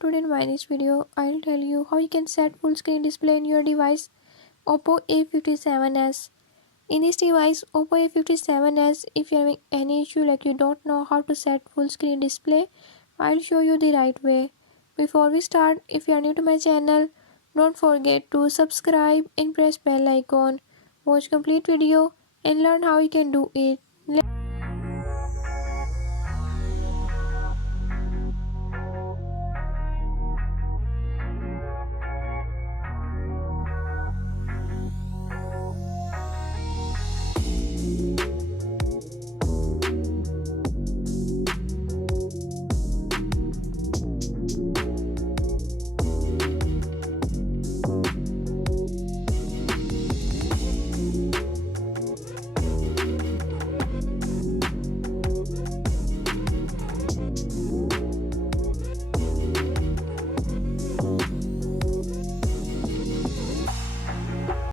Today in this video, I'll tell you how you can set full screen display in your device Oppo A57s. In this device Oppo A57s, if you're having any issue like you don't know how to set full screen display, I'll show you the right way. Before we start, if you are new to my channel, don't forget to subscribe and press bell icon. Watch complete video and learn how you can do it.